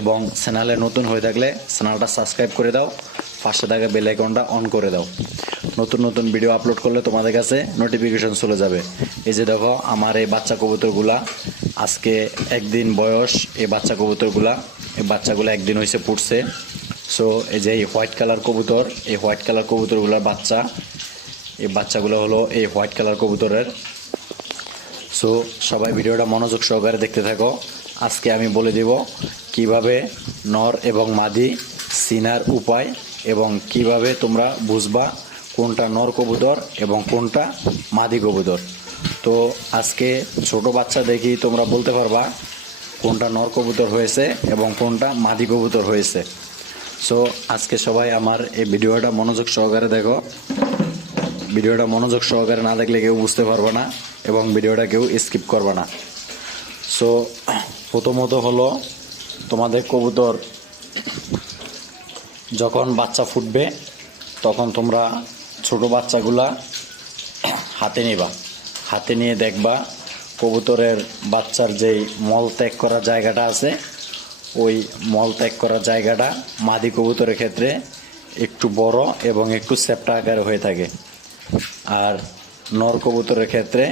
এবং চ্যানেলে নতুন হয়ে থাকলে চ্যানেলটা সাবস্ক্রাইব করে দাও, পাশে থাকা বেল আইকনটা অন করে দাও। নতুন নতুন ভিডিও আপলোড করলে তোমাদের কাছে নোটিফিকেশন চলে যাবে। এই যে দেখো আমার এই বাচ্চা কবুতরগুলা, আজকে একদিন বয়স এই বাচ্চা কবুতরগুলা। এই বাচ্চাগুলো একদিন হয়েছে ফুটছে। সো এই যে এই হোয়াইট কালার কবুতর, এই হোয়াইট কালার কবুতরগুলোর বাচ্চা, এই বাচ্চাগুলো হলো এই হোয়াইট কালার কবুতরের। সো সবাই ভিডিওটা মনোযোগ সহকারে দেখতে থাকো। আজকে আমি বলে দেব কিভাবে নর এবং মাদি চিনার উপায় এবং কিভাবে তোমরা বুঝবা কোনটা নর কবুতর এবং কোনটা মাদি কবুতর। তো আজকে ছোট বাচ্চা দেখি তোমরা বলতে পারবা কোনটা নর কবুতর হয়েছে এবং কোনটা মাদি কবুতর হয়েছে। সো আজকে সবাই আমার এই ভিডিওটা মনোযোগ সহকারে দেখো। ভিডিওটা মনোযোগ সহকারে না দেখলে কেউ বুঝতে পারবে না এবং ভিডিওটা কেউ স্কিপ করবে না। সো প্রথমত হলো তোমাদের কবুতর যখন বাচ্চা ফুটবে তখন তোমরা ছোট বাচ্চাগুলা হাতে নিবা, হাতে নিয়ে দেখবা কবুতরের বাচ্চার যেই মল ত্যাগ করার জায়গাটা আছে ওই মল ত্যাগ করার জায়গাটা মাদি কবুতরের ক্ষেত্রে একটু বড় এবং একটু চ্যাপ্টা আকারে হয়ে থাকে, আর নর কবুতরের ক্ষেত্রে